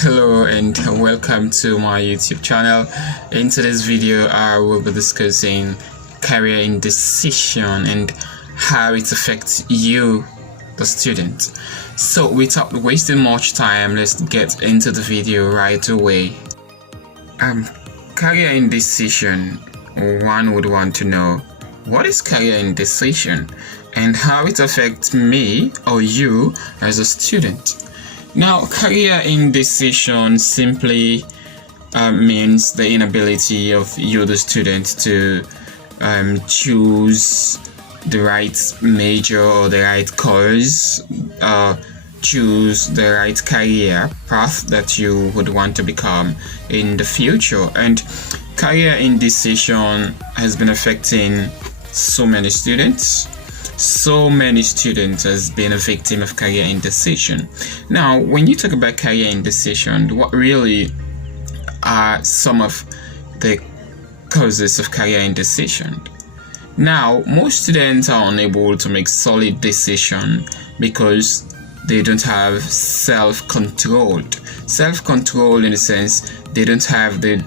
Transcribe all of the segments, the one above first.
Hello and welcome to my YouTube channel. In today's video I will be discussing career indecision and how it affects you, the student. So without wasting much time, let's get into the video right away. Career indecision. One would want to know, what is career indecision and how it affects me or you as a student? Now, career indecision simply means the inability of you, the student, to choose the right major or the right course, choose the right career path that you would want to become in the future. And career indecision has been affecting so many students. So many students has been a victim of career indecision. Now, when you talk about career indecision, what really are some of the causes of career indecision? Now, most students are unable to make solid decisions because they don't have self-control. Self-control in the sense they don't have the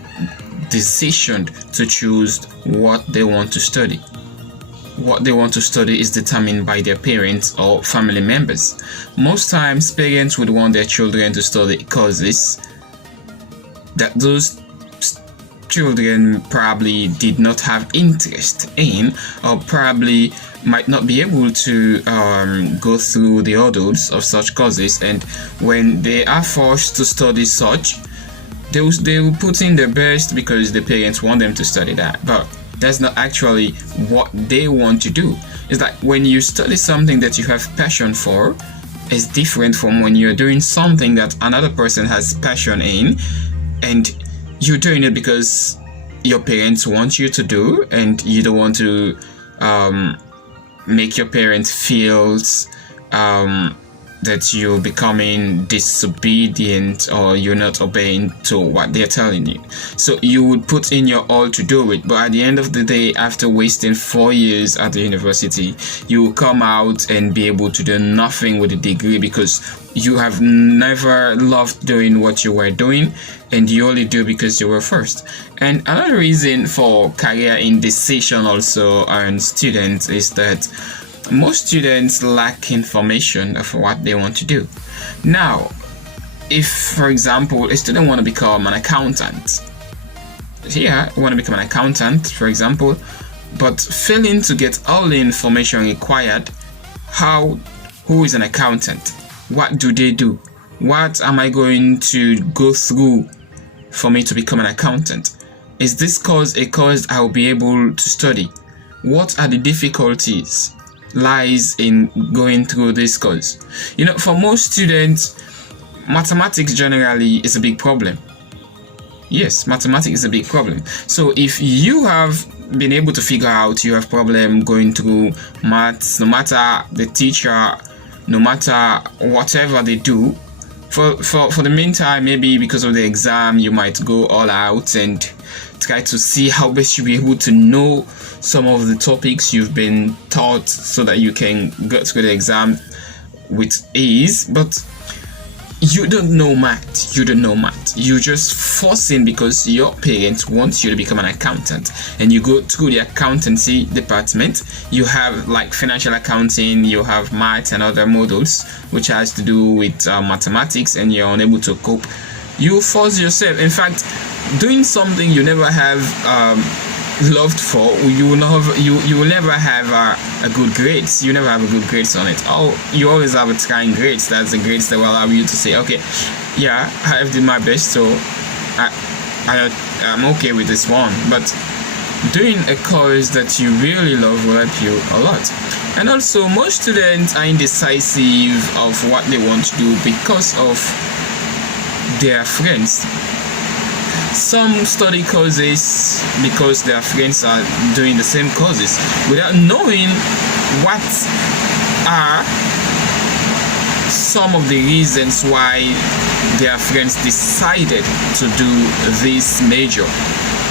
decision to choose what they want to study. What they want to study is determined by their parents or family members. Most times, parents would want their children to study courses that those children probably did not have interest in, or probably might not be able to go through the hurdles of such courses. And when they are forced to study such, they will put in their best because the parents want them to study that. But that's not actually what they want to do. It's like when you study something that you have passion for, it's different from when you're doing something that another person has passion in, and you're doing it because your parents want you to do, and you don't want to make your parents feel that you're becoming disobedient or you're not obeying to what they're telling you. So you would put in your all to do it, but at the end of the day, after wasting 4 years at the university, you will come out and be able to do nothing with a degree because you have never loved doing what you were doing, and you only do because you were first. And another reason for career indecision also on students is that most students lack information of what they want to do. Now, if, for example, a student want to become an accountant, want to become an accountant, for example, but failing to get all the information required, who is an accountant? What do they do? What am I going to go through for me to become an accountant? Is this course a course I'll be able to study? What are the difficulties lies in going through this course? For most students, mathematics generally is a big problem. Yes, mathematics is a big problem. So if you have been able to figure out you have problem going through maths, no matter the teacher, no matter whatever they do, for the meantime, maybe because of the exam, you might go all out and try to see how best you'll be able to know some of the topics you've been taught so that you can get through the exam with ease. But you don't know math. You're just forcing because your parents want you to become an accountant, and you go through the accountancy department. You have like financial accounting, you have math and other modules which has to do with mathematics, and you're unable to cope. You force yourself. In fact, doing something you never have loved for, you will never have a good grades. You never have a good grades on it. You always have a trying grades. That's the grades that will allow you to say, okay, yeah, I have did my best, so I'm okay with this one. But doing a course that you really love will help you a lot. And also, most students are indecisive of what they want to do because of their friends. Some study courses because their friends are doing the same courses without knowing what are some of the reasons why their friends decided to do this major.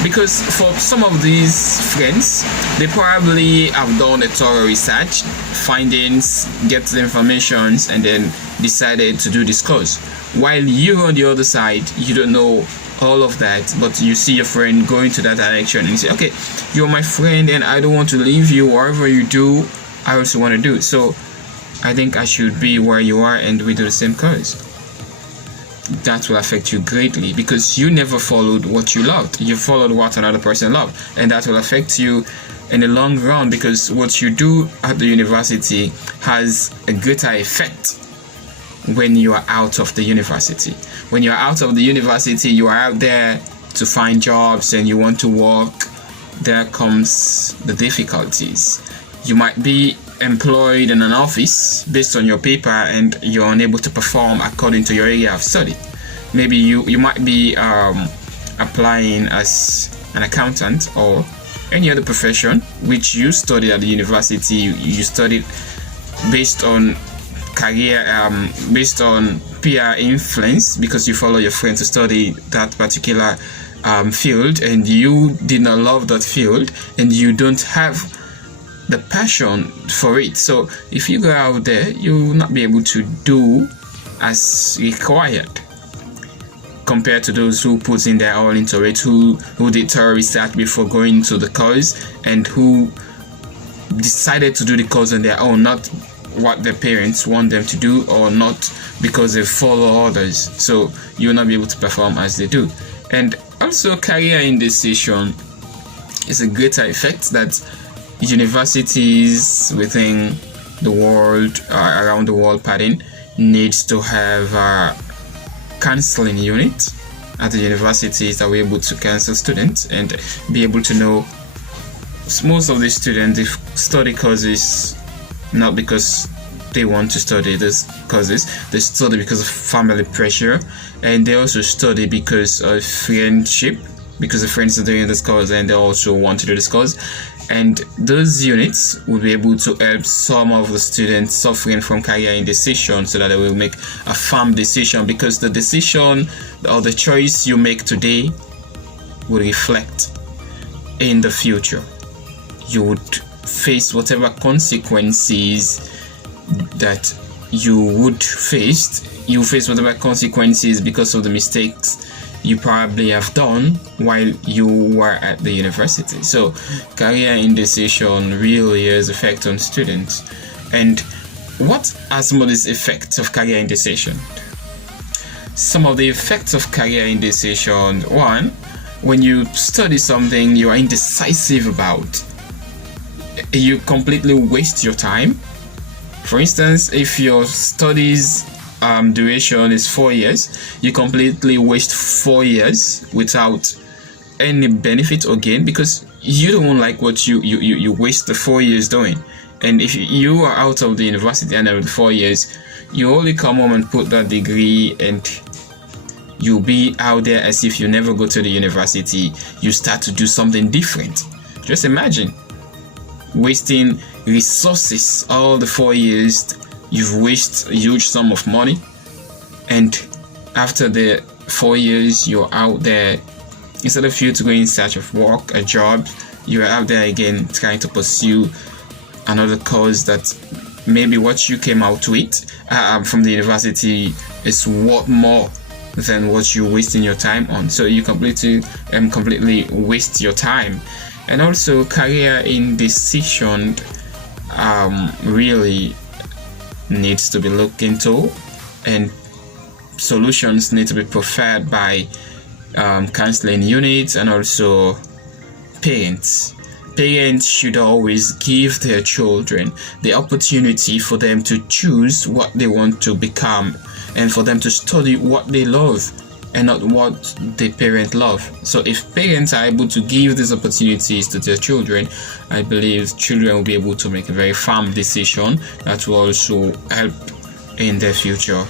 Because for some of these friends, they probably have done a thorough research, findings, get the information, and then decided to do this course. While you on the other side, you don't know all of that, but you see your friend going to that direction and you say, okay, you're my friend and I don't want to leave you. Whatever you do, I also want to do it. So I think I should be where you are and we do the same course. That will affect you greatly because you never followed what you loved. You followed what another person loved, and that will affect you in the long run because what you do at the university has a greater effect when you are out of the university. When you are out of the university, you are out there to find jobs and you want to work. There comes the difficulties. You might be employed in an office based on your paper and you're unable to perform according to your area of study. Maybe you might be applying as an accountant or any other profession which you studied at the university. You studied based on career, based on peer influence because you follow your friend to study that particular field and you did not love that field and you don't have the passion for it. So if you go out there, you will not be able to do as required compared to those who put in their all into it, who did thorough research before going to the course and who decided to do the course on their own, not what their parents want them to do or not because they follow others. So you will not be able to perform as they do. And also career indecision is a greater effect that universities within the world, around the world, needs to have a counseling unit at the universities that we're able to counsel students and be able to know most of the students, they study courses not because they want to study these courses, they study because of family pressure, and they also study because of friendship, because the friends are doing this course and they also want to do this course. And those units will be able to help some of the students suffering from career indecision so that they will make a firm decision, because the decision or the choice you make today will reflect in the future. You would face whatever consequences that you would face. You face whatever consequences because of the mistakes you probably have done while you were at the university. So career indecision really has effect on students. And what are some of these effects of career indecision? Some of the effects of career indecision: one, when you study something you are indecisive about, you completely waste your time. For instance, if your studies duration is 4 years, you completely waste 4 years without any benefit or gain because you don't like what you waste the 4 years doing. And if you are out of the university and after 4 years, you only come home and put that degree and you'll be out there as if you never go to the university. You start to do something different. Just imagine wasting resources all the 4 years. You've wasted a huge sum of money, and after the 4 years you're out there, instead of you to go in search of work, a job, you are out there again trying to pursue another cause that maybe what you came out with from the university is worth more than what you're wasting your time on. So you completely waste your time. And also career indecision really needs to be looked into, and solutions need to be preferred by counseling units and also parents. Parents should always give their children the opportunity for them to choose what they want to become and for them to study what they love and not what the parent love. So if parents are able to give these opportunities to their children, I believe children will be able to make a very firm decision that will also help in their future.